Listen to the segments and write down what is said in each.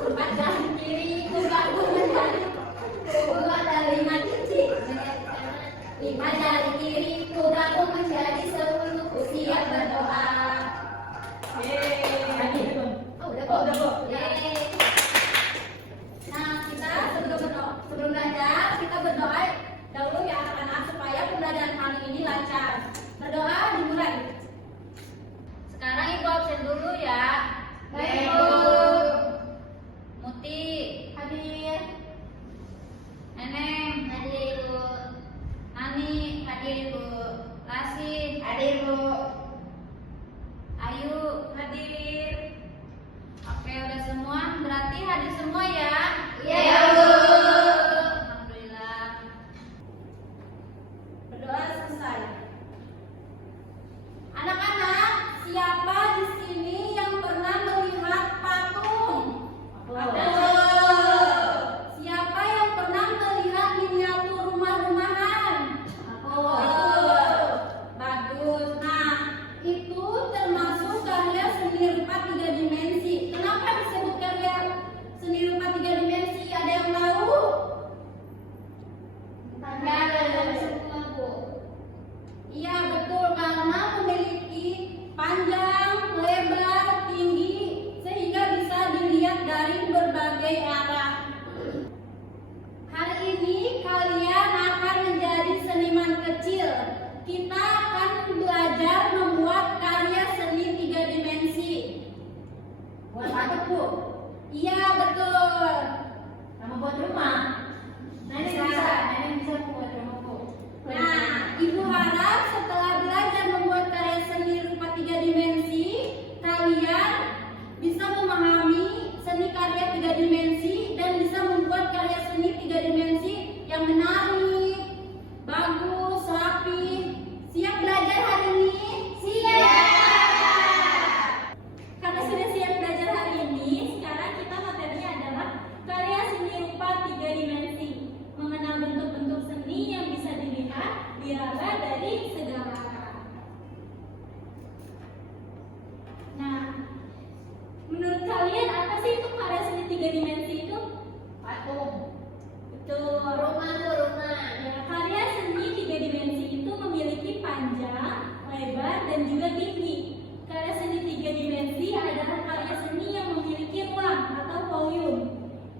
Empat jari kiri kudaku menjadi dua dari lima cici. Lima jari kiri kudaku menjadi 10. Ku siap berdoa. Udah kok. Nah, kita sebelum belajar kita berdoa dahulu ya anak-anak supaya pembelajaran kali ini lancar. Berdoa dimulai. Sekarang ibu absen dulu ya. Baik, Bu. Muti hadir. Neneng hadir, Ibu. Nani hadir, Ibu. Lasi hadir, Bu. Ayu hadir. Oke, udah semua? Berarti hadir semua ya? Iya, Bu. Alhamdulillah. Berdoa selesai. Anak-anak, siapa di sini yang pernah melihat patung? Siapa yang pernah melihat miniatur rumah-rumahan? Bagus. Nah, itu termasuk karya seni rupa 3 dimensi. Kenapa disebut karya seni rupa 3 dimensi? Ada yang tahu? Iya, betul, karena memiliki panjang, lebar, tinggi sehingga bisa dilihat dari berbagai arah. Hari ini kalian akan menjadi seniman kecil. Kita akan belajar membuat karya seni 3 dimensi. Buat apa, Bu? Iya, betul. Sama buat rumah. Nenek bisa buat rumah, Bu. Nah, Ibu harap setelah belajar membuat karya seni rupa 3 dimensi, kalian bisa memahami seni karya 3 dimensi dan bisa membuat karya seni 3 dimensi yang menarik, bagus, rapi. Siap belajar hari ini? Siap! Karena sudah siap belajar hari ini, sekarang kita materinya adalah karya seni rupa 3 dimensi. Mengenal bentuk-bentuk seni yang bisa dilihat, diraba dari segala arah. Nah, menurut kalian apa sih itu karya seni 3 dimensi itu? Patung. Betul. Rumah. Ya, karya seni 3 dimensi itu memiliki panjang, lebar, dan juga tinggi. Karya seni 3 dimensi adalah karya seni yang memiliki ruang atau volume,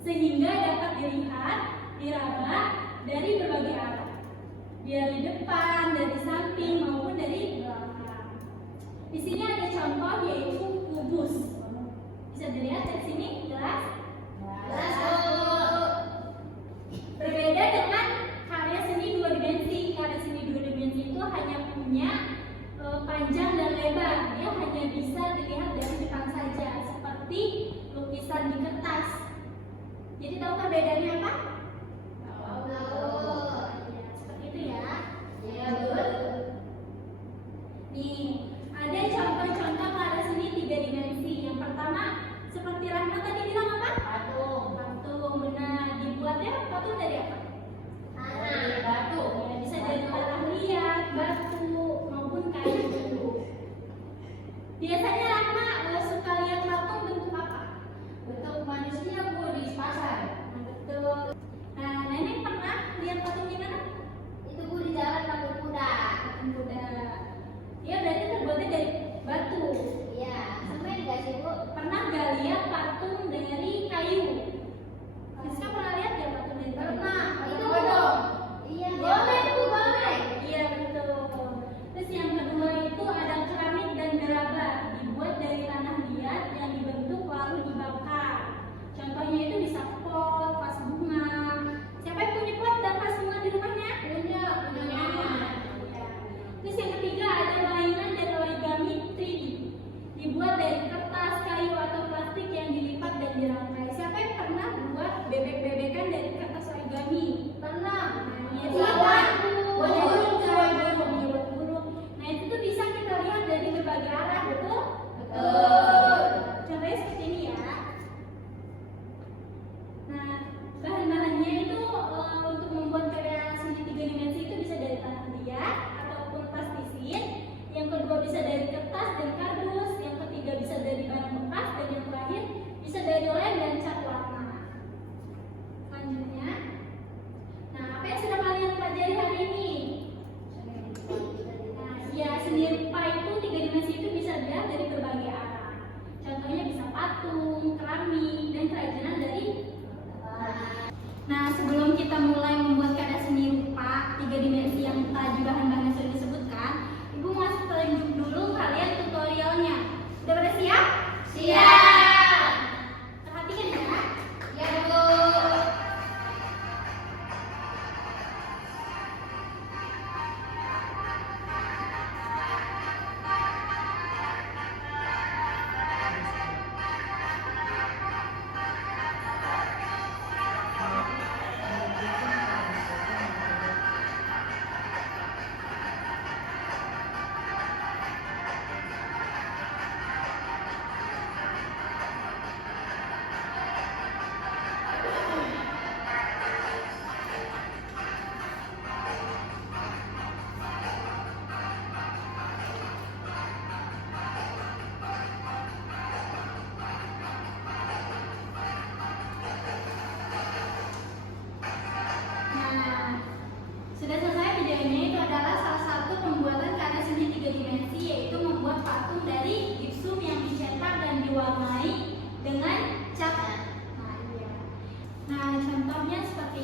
sehingga dapat dilihat, diraba dari berbagai arah. Dari depan, dari samping, maupun dari belakang. Di sini ada contoh yaitu kubus. Bisa dilihat dari sini, jelas? Berbeda dengan karya seni 2 dimensi. Karya seni 2 dimensi itu hanya punya panjang dan lebar. Dia hanya bisa dilihat dari depan saja, seperti lukisan di kertas. Jadi tahu perbedaannya apa? Nih, ada contoh-contoh karya seni 3 dimensi. Yang pertama, seperti Rahma tadi bilang apa? Patung. Benar. Dibuatnya patung dari apa? Tanah. Batu. Ya, bisa dari tanah liat, batu, maupun kayu. Biasanya Rahma suka lihat patung bentuk apa? Bentuk manusia, Bu, di pasar. Nah, betul. Nah, Nenek pernah lihat patung di mana? Itu, Bu, di jalan patung kuda. Dia berarti terbuatnya dari batu. Iya. Sampai enggak sih, Bu? Pernah nggak lihat patung dari kayu? Siska pernah lihat nggak patung dari kayu? Pernah. Itu dong. Iya. Boleh, Bu, boleh. Iya, betul. Terus yang kedua itu ada keramik dan gerabah, dibuat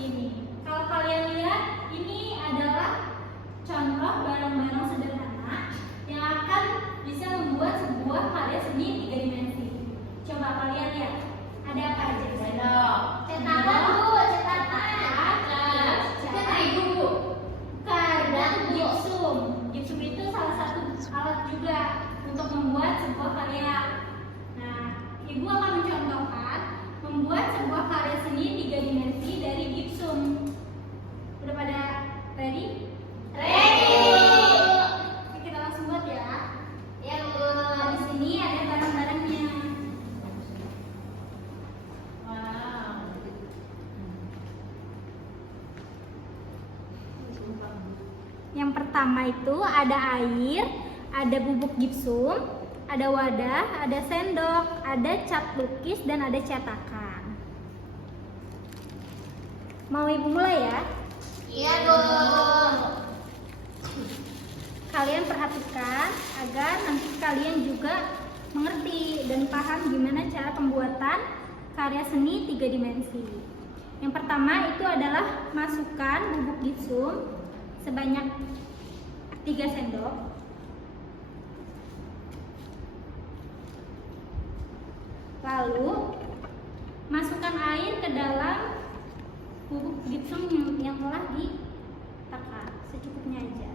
ini. Kalau kalian lihat, ini adalah contoh barang-barang sederhana yang akan bisa membuat sebuah karya seni 3 dimensi. Coba kalian lihat, ada apa aja? Sendok. Cetakan Bu, cetakan. Terigu. Dan gipsum. Gipsum itu salah satu alat juga untuk membuat sebuah karya. Nah, Ibu akan mencontohkan membuat sebuah karya seni 3 dimensi dari gipsum. Udah pada ready? Ready. Oke, kita langsung buat ya. Ya Bu. Di sini ada barang-barangnya. Wow. Yang pertama itu ada air, ada bubuk gipsum, ada wadah, ada sendok, ada cat lukis, dan ada cetakan. Mau Ibu mulai ya? Iya Bu. Kalian perhatikan agar nanti kalian juga mengerti dan paham gimana cara pembuatan karya seni 3 dimensi. Yang pertama itu adalah masukkan bubuk gipsum sebanyak 3 sendok. Lalu masukkan air ke dalam bubuk gipsum yang telah ditakar, secukupnya aja.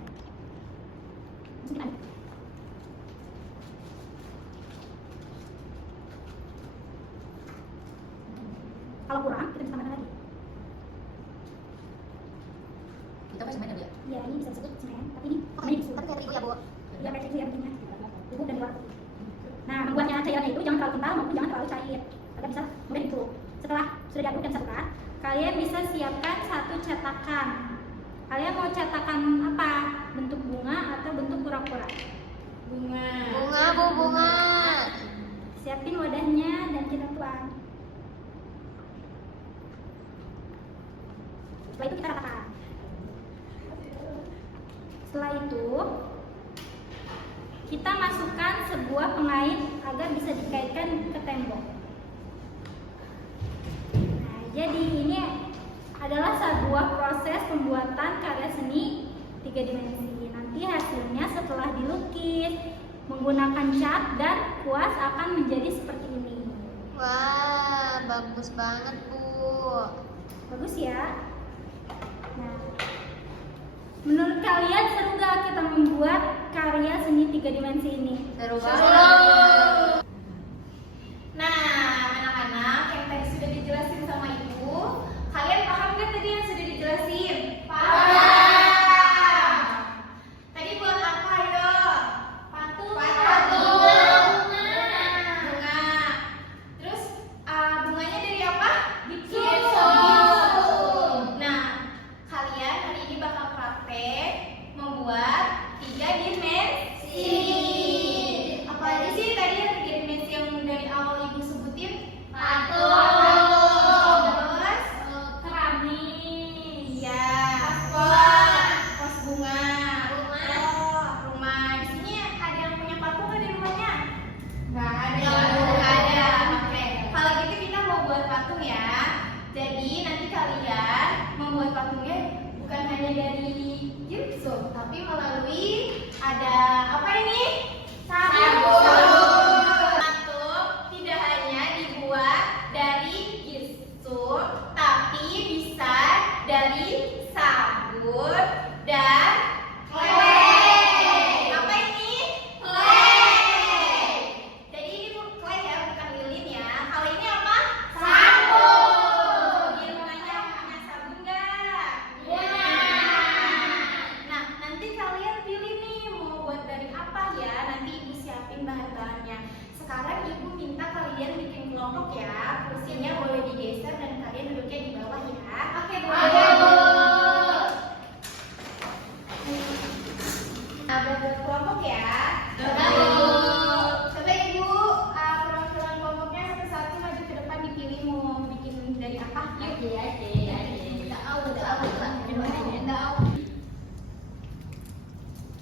Kalau kurang, kita bisa tambahkan lagi. Kita pakai semen ya? Ya, ini bisa disebut semen, tapi ini semen gipsum. Tapi kayak terigu ya Bu. Ya, kayak itu ya bentuknya. Bubuk dan luar. Nah, membuatnya cairannya itu jangan terlalu kental maupun jangan terlalu cair, agar bisa mudah diaduk. Setelah sudah diaduk dan disatukan, kalian bisa siapkan 1 cetakan. Kalian mau cetakan apa? Bentuk bunga atau bentuk kura-kura? Bunga. Bunga Bu, bunga. Siapin wadahnya dan kita tuang. Setelah itu kita ratakan. Setelah itu kita masukkan sebuah pengait agar bisa dikaitkan ke tembok. Nah, jadi ini adalah sebuah proses pembuatan karya seni 3 dimensi. Nanti hasilnya setelah dilukis menggunakan cat dan kuas akan menjadi seperti ini. Wah, bagus banget Bu. Bagus ya? Nah, menurut kalian seru gak kita membuat karya seni 3 dimensi ini? Seru banget. Nah, anak-anak yang tadi sudah dijelasin sama Ibu, kalian paham nggak tadi yang sudah dijelasin? Paham. Tadi buat apa ayo? Patung. Bunga. Terus bunganya dari apa? Gipsum. Nah, kalian hari ini bakal praktek membuat 3 dimensi. Apa aja sih tadi yang 3 dimensi yang dari awal Ibu sebutin? Terus Keramik. iya, pos bunga. Rumah. Di sini ada yang punya patung nggak di rumahnya? Nggak ada. Nggak ada. Oke. Kalau gitu kita mau buat patung ya. Jadi nanti kalian membuat patungnya bukan hanya dari gipsum, tapi melalui ada apa ini? Sabun. Patung tidak hanya dibuat dari gipsum, tapi bisa dari sabun dan clay. Apa ini? Clay. Jadi ini clay ya, bukan lilin ya. Kalau ini apa? Sabun. Di rumahnya punya sabun nggak? Punya. Nah, nanti kalian pilih nih mau buat dari apa ya. Nanti Ibu siapin bahan-bahannya. Sekarang Ibu minta kalian bikin kelompok ya. Kursinya boleh digeser dan kalian duduknya di bawah ya. Oke, Bu. Nah, buat kelompok ya. Coba Ibu perwakilan kelompoknya satu-satu maju ke depan dipilih mau bikin dari apa?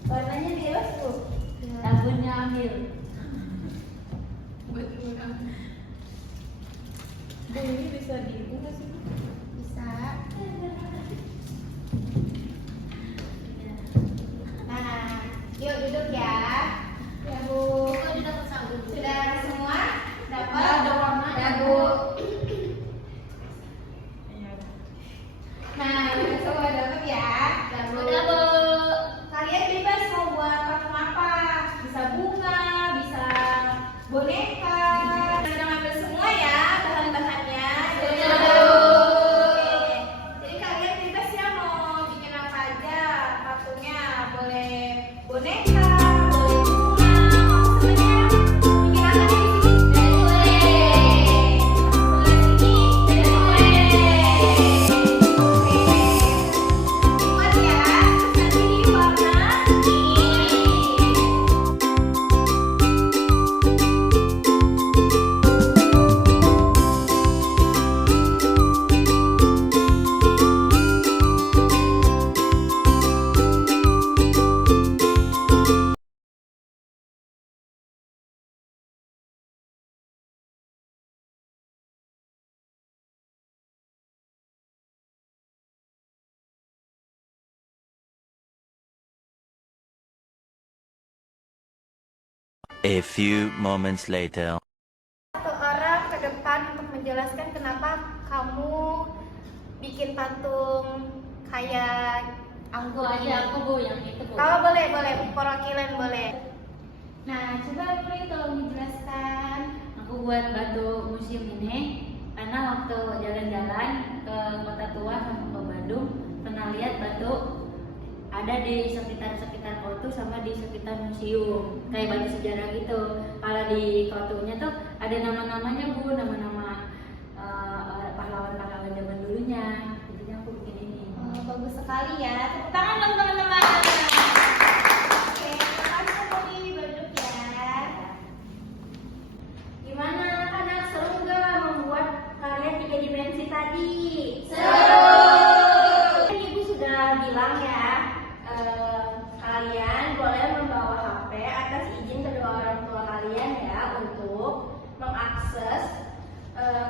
Warnanya bebas tuh. Sabunnya ambil. Ini bisa dibuka sih. Bisa. Bisa. Nah, yuk duduk ya. Ya Bu. Sudah semua? Dapat? Ya Bu. Nah, udah semua dapat ya? Ya Bu. Kalian bebas mau buat patung apa? Bisa bunga, bisa boneka. Sudah ngambil semua ya bahan-bahannya. Ya Bu. Oke. Jadi kalian bebas ya mau bikin apa aja patungnya. Boleh boneka, boleh bunga. Mau semuanya bikin apa di sini? Sebelah sini. Buat ya, terus nanti diwarna. A few moments later. Satu orang ke depan untuk menjelaskan kenapa kamu bikin patung kayak Aku anggur aja, ini. aku Bu yang itu Bu. Kalau boleh, perwakilan boleh. Nah, coba boleh tolong dijelaskan. Aku buat batu museum ini karena waktu jalan-jalan ke Kota Tua sama ke Bandung pernah lihat batu ada di sekitar kota sama di sekitar museum kayak batu sejarah gitu. Kalau di kotanya tuh ada nama-namanya Bu, nama-nama pahlawan-pahlawan zaman dulunya. Jadinya aku bikin ini. Oh, bagus sekali ya. Tepuk tangan dong teman-teman. Oke, makasih Bobby, duduk ya. Gimana anak-anak, seru nggak membuat karya 3 dimensi tadi? Seru. Ibu sudah bilang ya, kalian boleh membawa HP atas izin kedua orang tua kalian ya untuk mengakses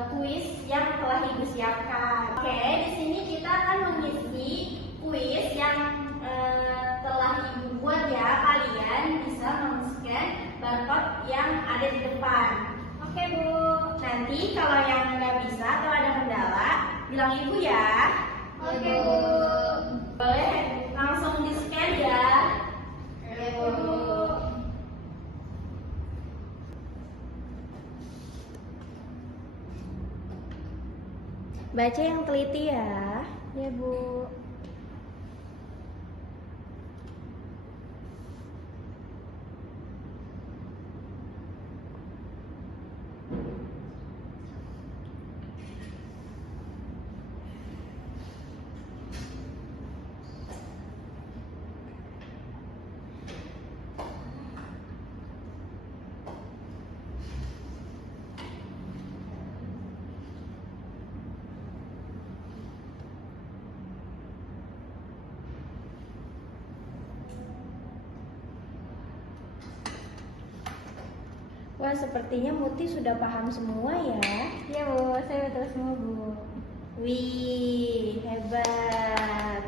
kuis yang telah Ibu siapkan. Oke, di sini kita akan mengisi kuis yang telah Ibu buat ya. Kalian bisa men-scan barcode yang ada di depan. Oke Bu. Nanti kalau yang nggak bisa atau ada kendala, bilang Ibu ya. Oke Bu. Boleh langsung di-scan ya. Oke Bu. Baca yang teliti ya. Ya Bu. Wah, sepertinya Muti sudah paham semua ya. Iya Bu, saya betul semua Bu. Wih, hebat.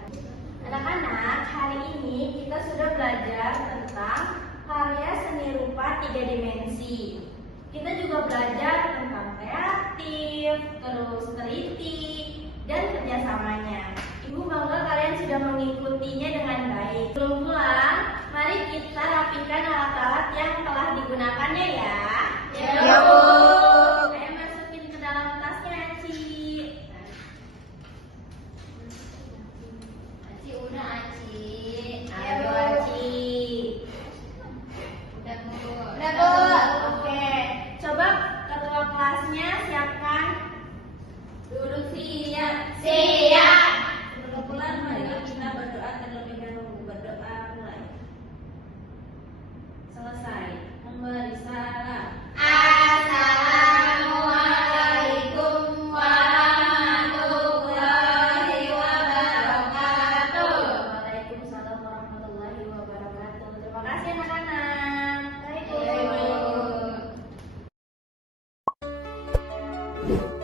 Anak-anak, hari ini kita sudah belajar tentang karya seni rupa 3 dimensi. Kita juga belajar tentang kreatif, terus teliti, dan kerjasamanya. Ibu bangga kalian sudah mengikutinya dengan baik. Sebelum pulang, mari kita rapikan alat-alat yang telah digunakannya ya. Ya Bu. Saya masukin ke dalam tasnya Aci. Aci udah Aci. Ayo Aci. Udah Bu. Udah Bu. Oke. Coba ketua kelasnya siapkan. Duduk siap. Siap. Sebelum pulang mari kita berdoa terlebih dahulu. Berdoa mulai. Selesai. Memberi salam. Assalamualaikum warahmatullahi wabarakatuh. Waalaikumsalam warahmatullahi wabarakatuh. Terima kasih anak-anak. Baik, Bu.